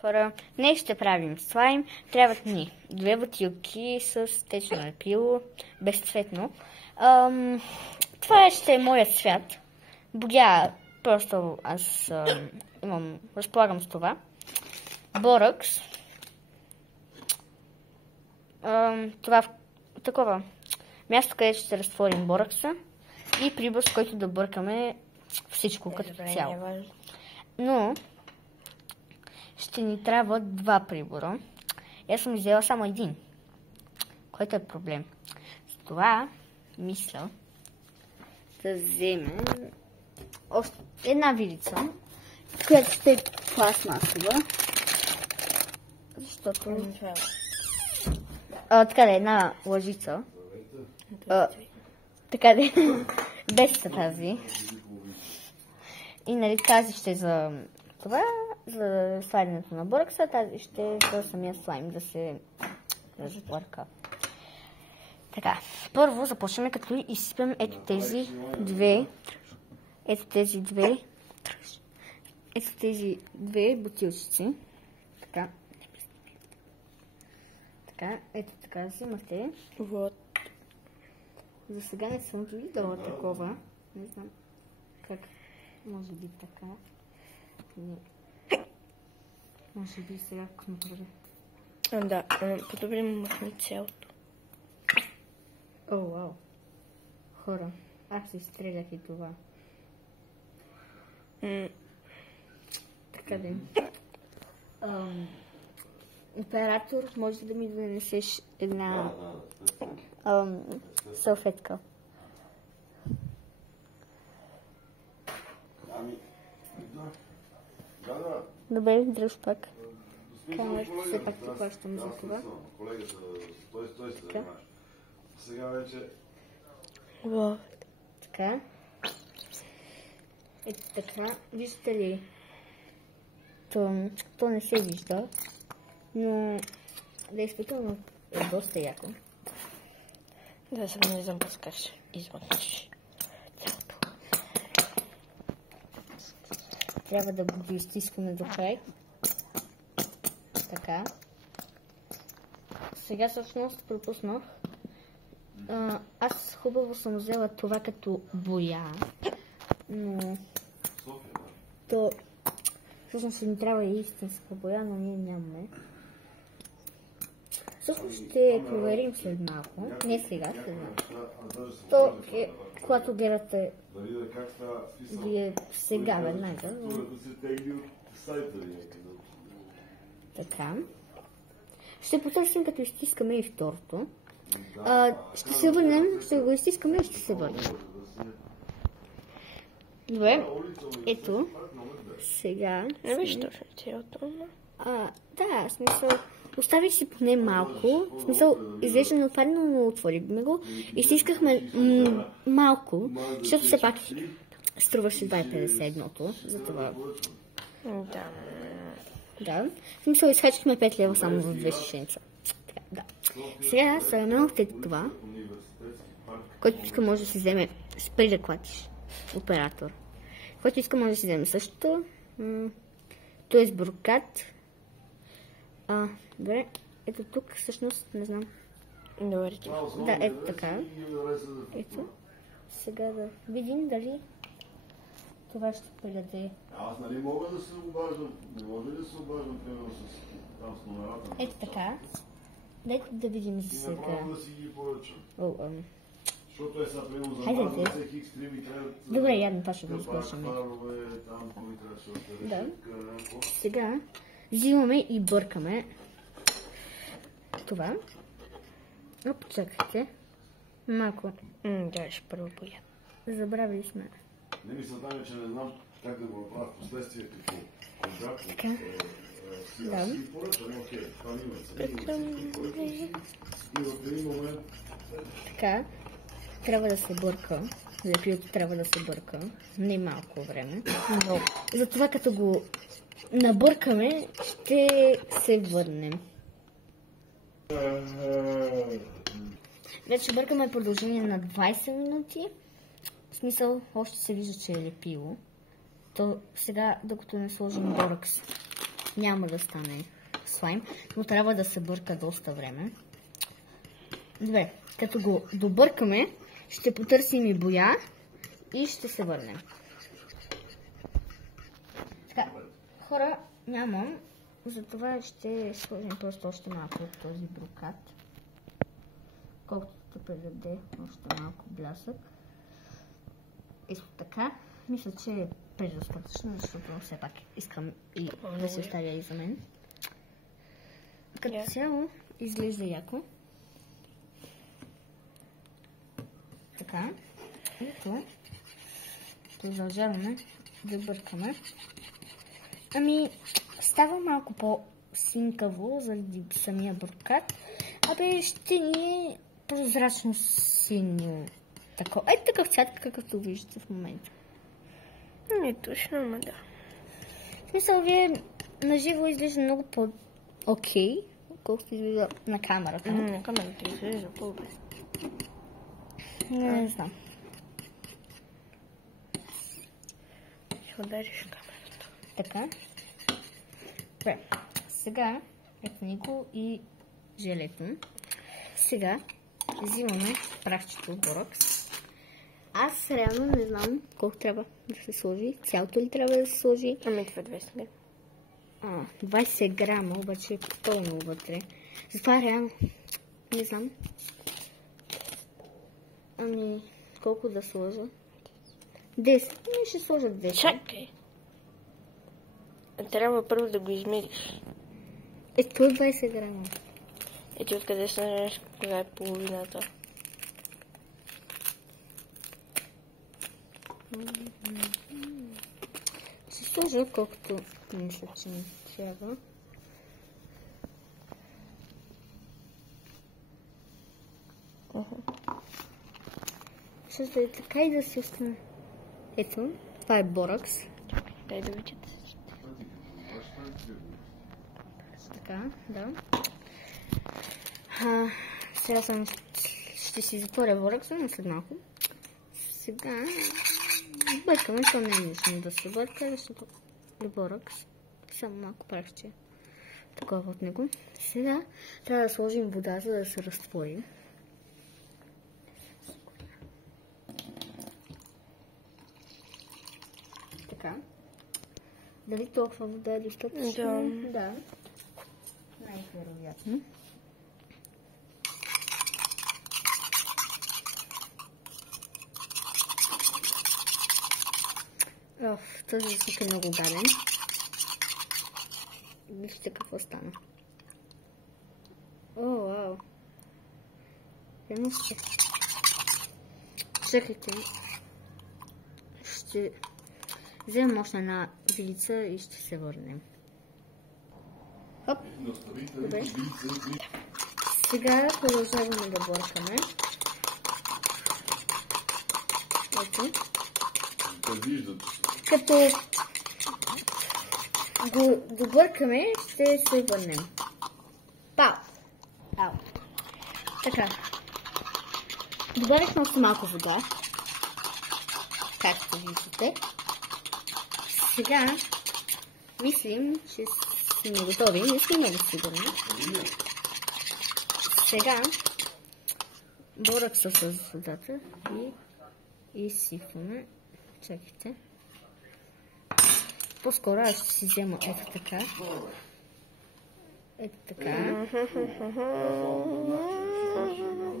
Хора, днес ще правим слайм. Трябват ни 2 бутилки с течно лепило, безцветно. Това ще е моят цвят. Богя, просто аз разполагам с това. Боракс. Това такова място, където ще разтворим боракса. И прибор, с който да бъркаме всичко като цяло. Но ще ни трябва 2 прибора. Аз съм взела само един, който е проблем. С това мисля да вземем още една вилица, която ще е пластмасова. Защото така да е една лъжица. Така да е без тази. И нали тази ще е за това, за свалянето на боракса, тази ще е за самия слайм да се затворка. Така, първо започваме като изсипем ето тези две бутилчици. Така. Така, ето така взимате. Вот. За сега не съм видала такова. Не знам как. Може би така. Не. Може би сега контролирам. Да, по-добре му махне цялото. О, вау. Хора, аз изстрелях и това. Така де. Оператор, може да ми донесеш една салфетка. Добре, дръж пак. Камерата все пак ти плащам за това. Така. Сега вече... Така. Ето така. Виждате ли? То не се вижда. Но действително е доста яко. Да, само не запускаш извънш. Трябва да го изтискаме до край. Така. Сега всъщност пропуснах. Аз хубаво съм взела това като боя. Но то всъщност ще ни трябва и истинска боя, но ние нямаме. Всъщност ще проверим след малко. Не сега, след малко. То е, когато гледате вие сега веднага. Така. Ще потърсим като изтискаме и второто. Ще се върнем, ще го изтискаме и ще се върнем. Добре, ето. Сега. Виж точно цялото. Да, в смисъл. Оставих си поне малко. В смисъл, изглежда неотварено, но отворихме го. И си искахме малко, защото все пак струваше 2,50 едното. Затова. Да. В смисъл, изхачихме 5 лева само за 2 шишенца. Да. Сега сравнявахте това, който иска може да си вземе, спри да клатиш, оператор. Който иска може да си вземе същото. То е с брокат. Добре, ето тук всъщност, не знам. Добре. Да, ето така. Ето. Сега да видим дали това ще придаде. Аз нали мога да се обаждам, не може ли да се обаждам, примерно с номерата? Ето така. Дайте да видим за сега. И направо да си ги поръчам. Защото е сега примерно за хайде, база всеки екстреми трябва... Добре, явно това ще го изплашаме. Да. Сега взимаме и бъркаме това. Чакайте. Малко. Да, ще първо боя. Забравили сме. Не мисълта ми, че не знам как да го направя в последствие като контракт. Така. Да. Си поръчам, окей, това има и в един момент... Така. Трябва да се бърка. Лепилото трябва да се бърка. Не малко време. Но затова като го набъркаме, ще се върнем. Вече бъркаме продължение на 20 минути. В смисъл, още се вижда, че е лепило. То сега, докато не сложим боракс. няма да стане слайм, но трябва да се бърка доста време. Добре, като го добъркаме, ще потърсим и боя и ще се върнем. Така, хора, нямам, затова ще сложим просто още малко от този брокат, колкото да предаде още малко блясък. Ето така, мисля, че е предостатъчно, защото все пак искам и да се оставя и за мен. Като цяло изглежда яко. Така, ето, продължаваме да бъркаме. Ами, става малко по-синкаво заради самия брокат, абе ще ни е прозрачно синьо. Такъв цвят, какъвто виждате в момента. Не точно, ама да. В смисъл, вие на живо изглежда много по-окей, колкото изглежда на камерата. На камерата изглежда по-добре. Не знам. Ще удариш камерата. Така. Добре. Сега ето ни го и желето. Сега взимаме прахчето от борокс. Аз реално не знам колко трябва да се сложи. Цялото ли трябва да се сложи? Ами това 200 грама. 20 грама, обаче е пълно вътре. Затова реално не знам. Ами, колко да сложа? 10. Ами ще сложа 10. Чакай! Трябва първо да го измериш. Ето 20 грама. Ети откъде ще знаеш кога е половината? Ще сложа колкото мисля, че ми трябва. Ще да е така и да си остане. Ето, това е борокс. Дай да видите. Така, да. Сега ще си затворя борокса, но след малко. Сега бъркаме, то не е нужно да се бърка, защото е борокс. Само малко прахче. Такова от него. Сега трябва да сложим вода, за да се разтвори. Така. Дали толкова вода е достатъчно? Да. Най-вероятно. Този език е много гаден. Вижте какво стана. О, вау. Едно ще. Чакайте. Ще вземем още една вилица и ще се върнем. Хоп. Добре. Сега продължаваме да бъркаме. Ето. Като го добъркаме, ще се върнем. Пау! Ау! Така. Добавихме още малко вода. Както виждате. Сега мислим, че сме готови. Не сме много сигурни. Сега борокса с водата и сифаме. Чакайте. По-скоро аз ще си взема ето така. Ето така.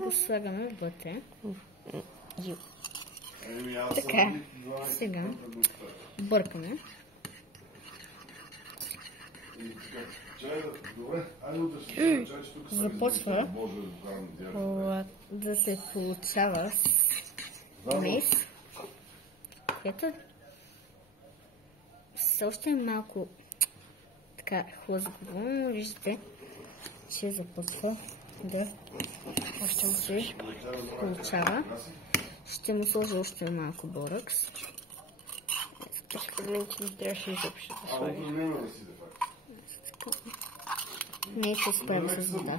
Го слагаме вътре. Така. Сега бъркаме. Започва да се получава смес. Ето. Още малко така хлъзгаво, но виждате, че започва да се получава. Ще му сложа още малко борокс. Според мен ти трябваше изобщо да слагаш. Не се справя с вода.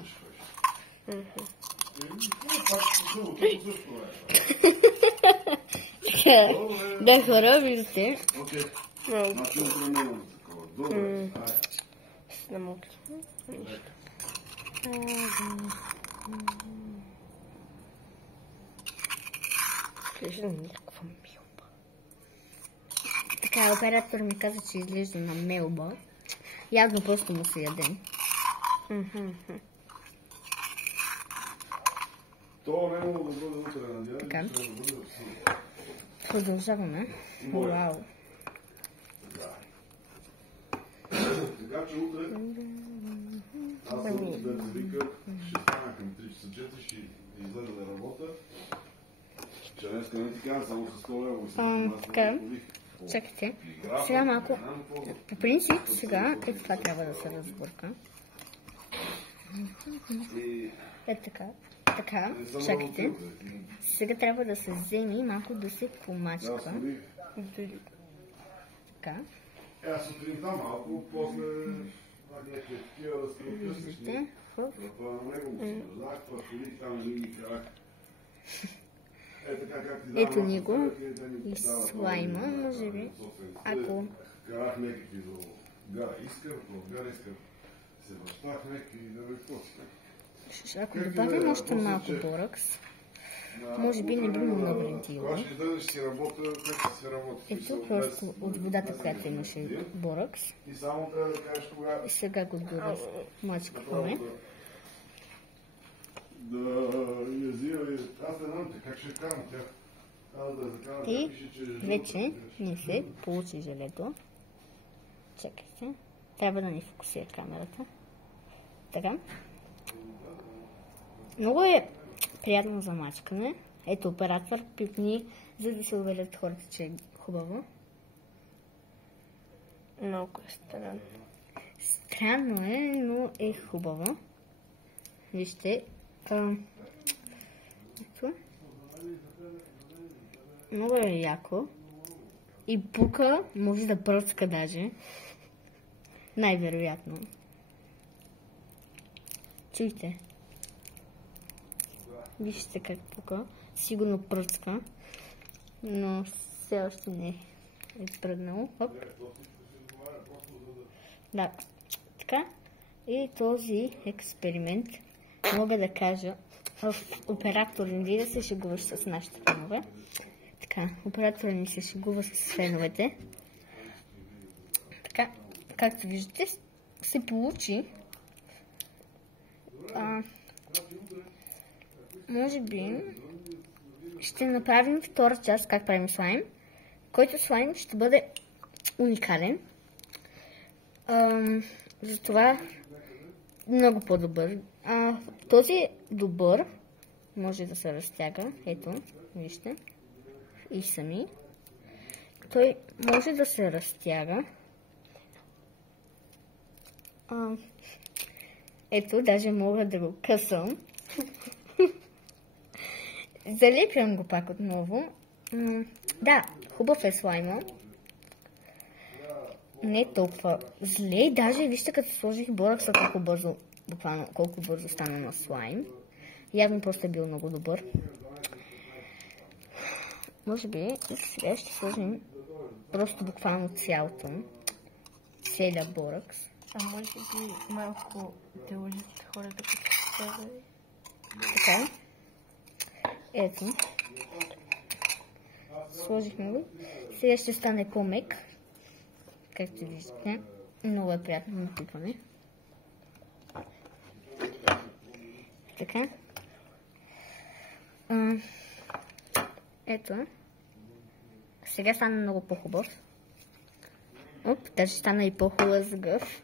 Да, хора, виждате. се намокри. Нищо. Изглежда на някаква милба. Така, оператор ми каза, че изглежда на мелба. Явно просто му се яде. То не е много да бъде утре, надявам. Така. Ще да бъде абсурдно. Продължаваме. Вау. Така че утре аз съм да те вика, ще стана към 3 часа 4, ще изледа да работя. Че днеска не ти кажа, само с 100 лева и съм така. Чакайте. Сега малко. По принцип, сега това трябва да се разбърка. Така. Така. Чакайте. Сега трябва да се вземе и малко да се помачка. Така. Аз сутринта малко, после някакви такива да се откъснеш. На него го си раздах, това ходих там и ги карах. Ето ни го и слайма, може би, ако... Карах някакви до гара Искър, в гара Искър се връщах някакви да ме коси. Ако добавим още малко боракс, може би не би му навредило. Кога ще излезеш си работа, как ще се работи? Ето просто от водата, която имаше боракс. И само трябва да кажеш кога... И сега го мачкваме. Да язива и... Аз не знам как ще карам тях. И вече не се получи желето. Чакайте. Трябва да ни фокусира камерата. Така. Много е приятно за мачкане. Ето оператор, пипни, за да се уверят хората, че е хубаво. Много е странно. Странно е, но е хубаво. Вижте. Ето. Много е яко. И бука може да пръска даже. Най-вероятно. Чуйте. Вижте как бука. Сигурно пръска. Но все още не е пръгнало. Хоп. Да. Така. И този експеримент мога да кажа в оператор ни да се шегуваш с нашите фенове. Така, оператора ми се шегува с феновете. Така, както виждате, се получи. Може би ще направим втора част, как правим слайм, който слайм ще бъде уникален. Затова много по-добър. Този добър може да се разтяга. Ето, вижте. И сами. Той може да се разтяга. Ето, даже мога да го късам. Залепям го пак отново. Да, хубав е слайма. Не толкова зле. Даже вижте, като сложих боракса, колко бързо стана на слайм. Явно просто е бил много добър. Може би и сега ще сложим просто буквално целия боракс. Може би малко да уличат хората, като се така. Ето. Сложихме го. Сега ще стане по-мек. Както виждате. Много е приятно на пипане. Така. Ето. Сега стана много по-хубав. Оп, даже стана и по-хлъзгав.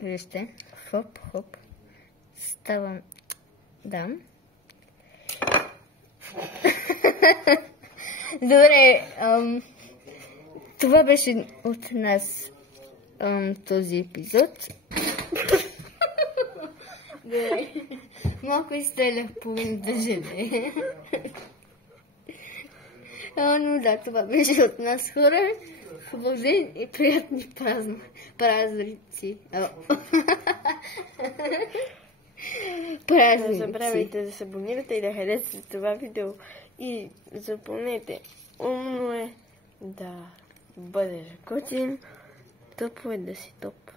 Вижте. Хоп, хоп. Ставам. Да. Добре. Това беше от нас този епизод. Добре. Малко изстрелях половината желе. Но да, това беше от нас, хора. Хубав ден и приятни празници. Не забравяйте да се абонирате и да харесате това видео. И запомнете, умно е да бъдеш готин Тъпо е да си топ.